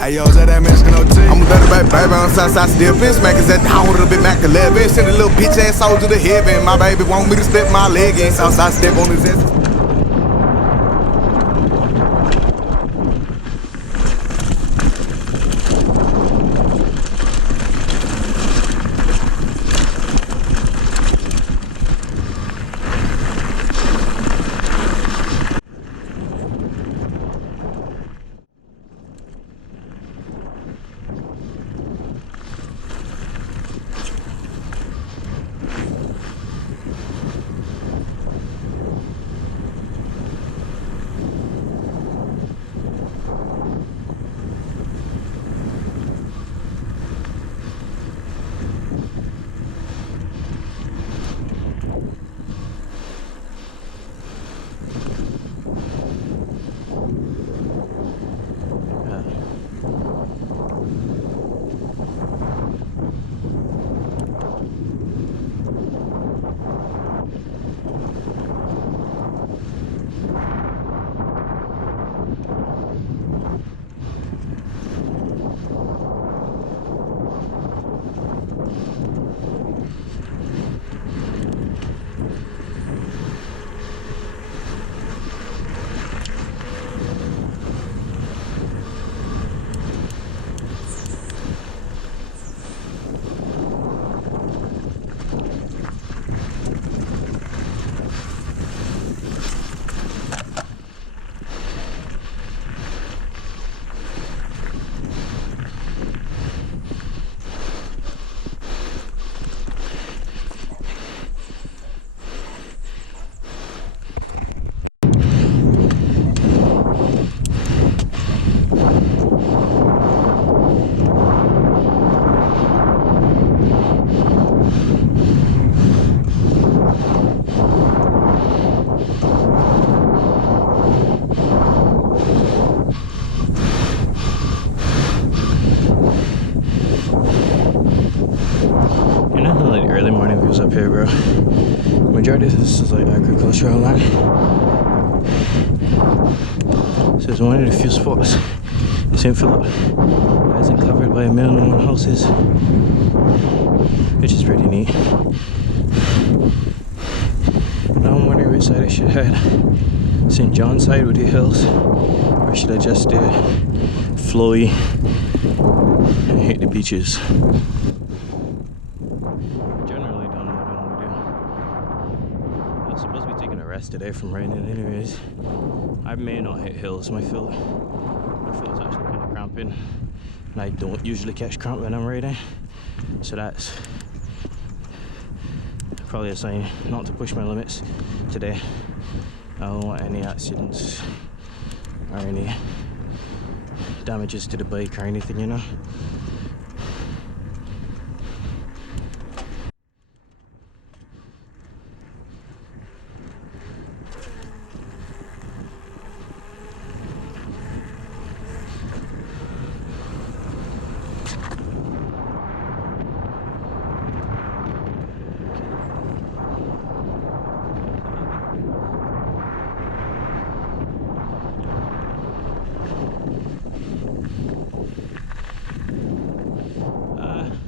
Hey yo, is that Mexican OT? I'm a dirty baby on the south side, still been smacking that down with a little bit Mac 11. Send a little bitch ass soul to the heaven. My baby want me to step my leg in. Southside step on his ass. Up here, bro. Majority of this is like agricultural land. So it's one of the few spots in St. Philip that isn't covered by a million houses, which is pretty neat. Now I'm wondering which side I should head. St. John's side with the hills, or should I just flowy and hit the beaches? Today from raining anyways. I may not hit hills. My foot's actually kind of cramping, and I don't usually catch cramp when I'm riding, so that's probably a sign not to push my limits today. I don't want any accidents or any damages to the bike or anything, you know.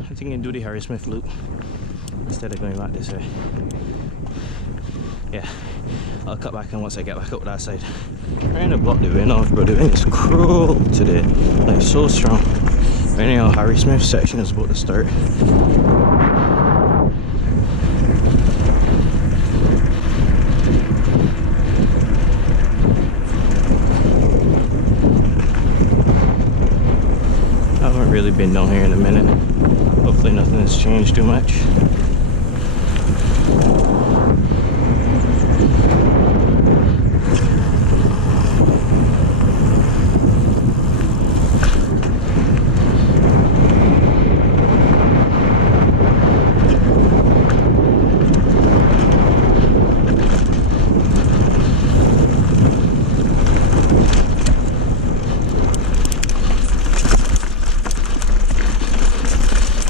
I think I can do the Harrismith loop instead of going back this way. Yeah, I'll cut back in once I get back up that side. Trying to block the wind off, bro. The wind is cruel today, like so strong. Anyhow, Harrismith section is about to start. I haven't really been down here in a minute. Hopefully nothing has changed too much.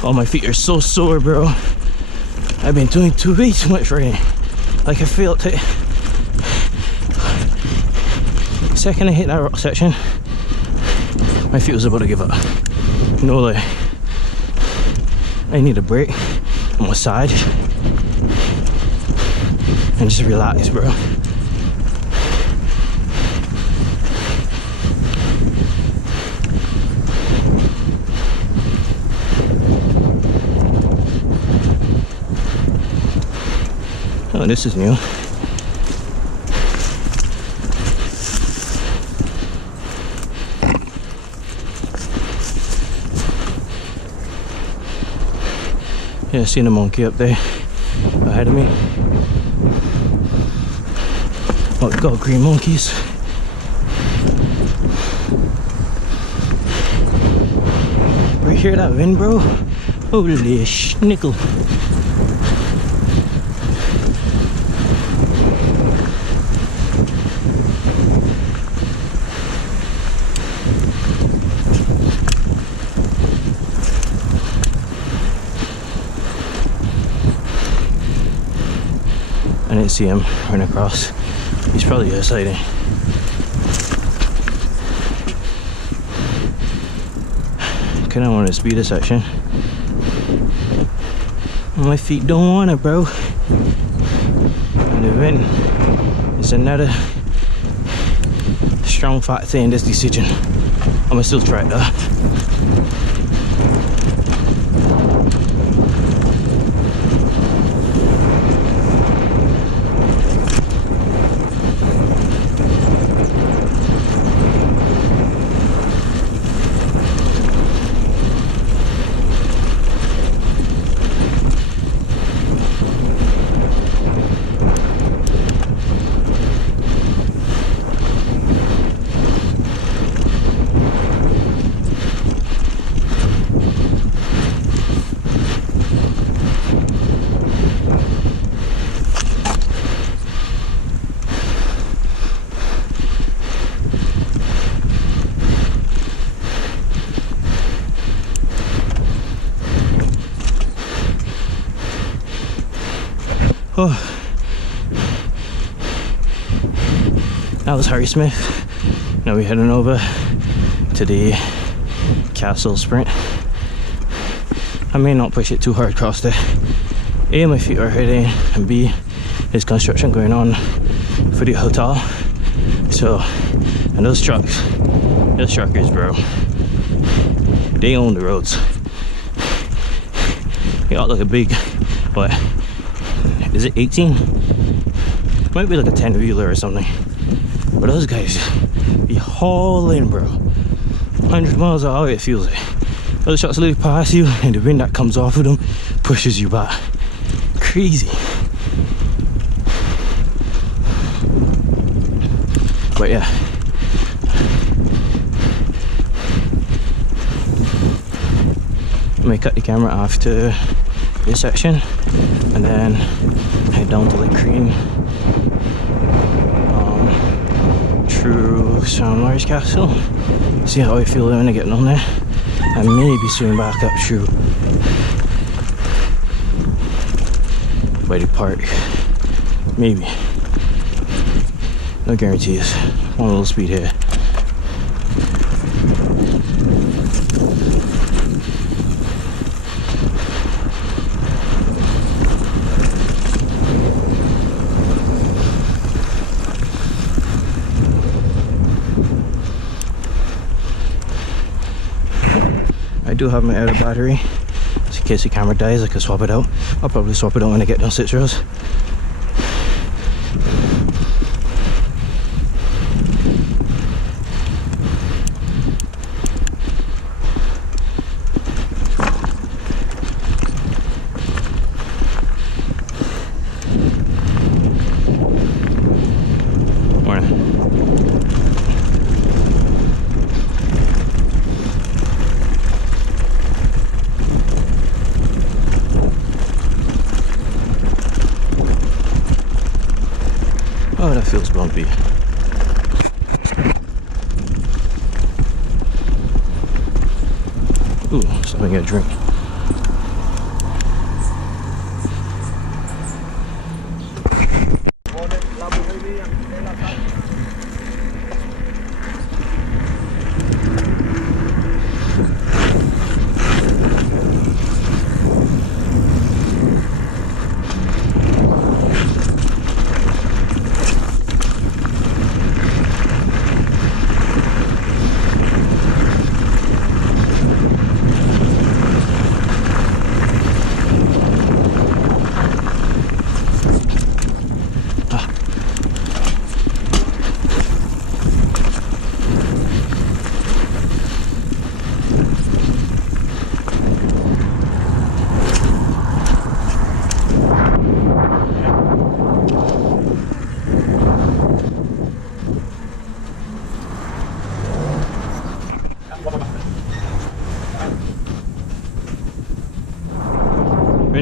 Oh, my feet are so sore, bro. I've been doing way too much riding. Like, I felt it. The second I hit that rock section, My feet was about to give up. You know, like, I need a break, a massage, and just relax, bro. Oh, this is new. Yeah, I seen a monkey up there ahead of me. Oh, we got green monkeys. Right here, that wind, bro. Holy schnickel. I didn't see him run across. He's probably exciting. Kinda want to speed a section. My feet don't want it, bro. And the wind is another strong factor in this decision. I'm gonna still try it though. Oh, that was Harry Smith. Now we're heading over to the castle sprint. I may not push it too hard across there. A, my feet are hurting, and B, there's construction going on for the hotel. So, and those truckers, bro, they own the roads. They got like a big, what? Is it 18? Might be like a 10-wheeler or something. But those guys be hauling, bro. 100 miles an hour, it feels like. Those trucks live past you, and the wind that comes off of them pushes you back. Crazy. But yeah. I may cut the camera after this section and then head down to Lake Crean through Sunrise Castle, see how I feel when I get on there, and maybe swing back up through by the park. Maybe. No guarantees. One little speed here. I do have my outer battery, so in case the camera dies I can swap it out. I'll probably swap it out when I get down 6 rows. Oh, that feels bumpy. Ooh, something to get a drink.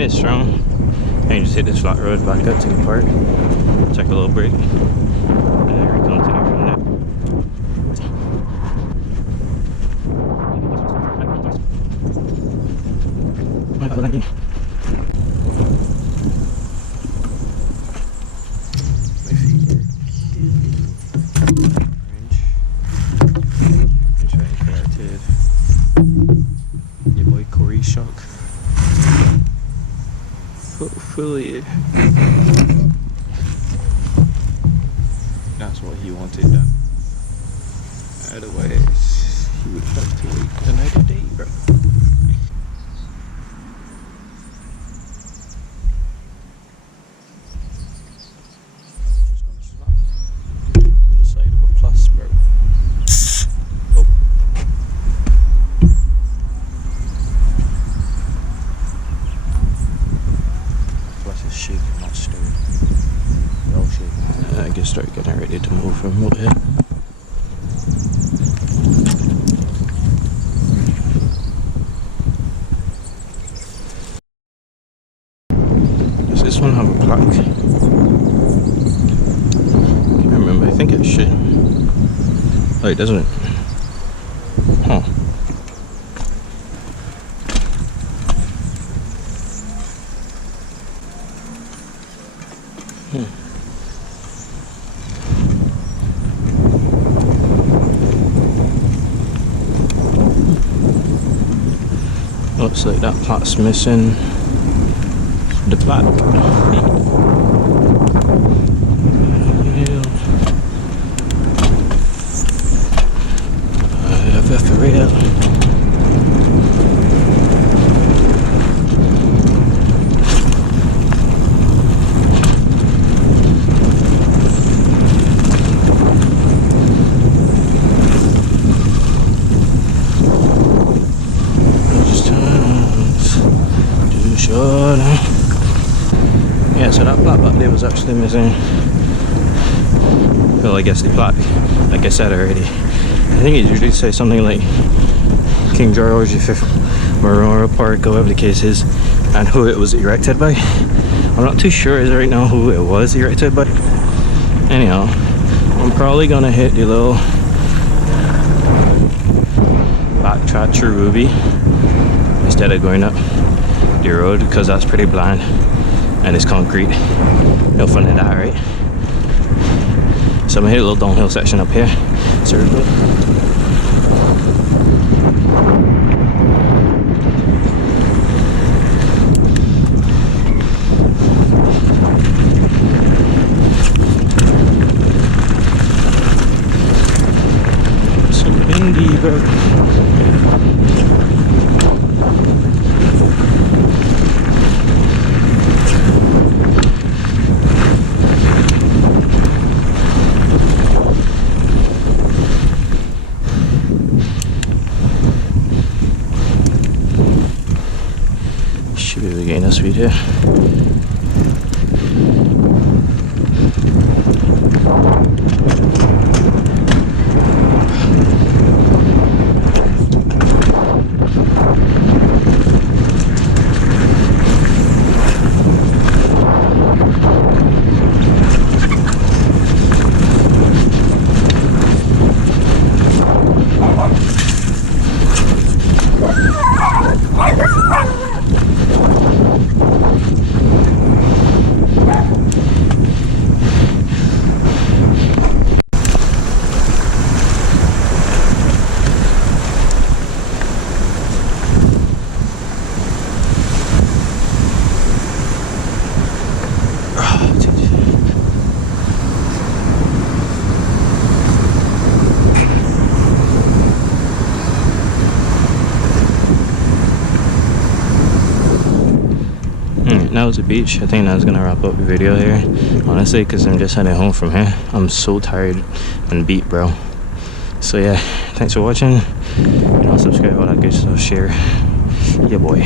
minutes strong. And you just hit this flat road back up to the park. Take a little break. And then we continue from there. Your boy Corey Shock. Hopefully that's what he wanted done. Otherwise, he would have to wait another day, bro. Just gonna snap the side of a plus, bro. Oh. Plus is shaking, not stirred. Well shaking. I can start getting ready to move from over here. Does this one have a plaque? I can't remember. I think it should. Oh, it doesn't. Huh. Looks like that plaque's missing the plaque. For real. Yeah, so that plaque back there was actually missing. Well, I guess the plaque, like I said already, I think it usually says something like King George V Memorial Park, or whatever the case is, and who it was erected by. I'm not too sure right now who it was erected by. Anyhow, I'm probably gonna hit the little backtrack through Ruby instead of going up the road, because that's pretty bland and it's concrete. No fun in that, right? So I'm gonna hit a little downhill section up here. Circle. So windy, bro. Should be able to gain a speed here. That was the beach. I think that's gonna wrap up the video here, honestly, because I'm just heading home from here. I'm so tired and beat, bro. So yeah, thanks for watching. Subscribe, all that good stuff, share. Yeah, boy.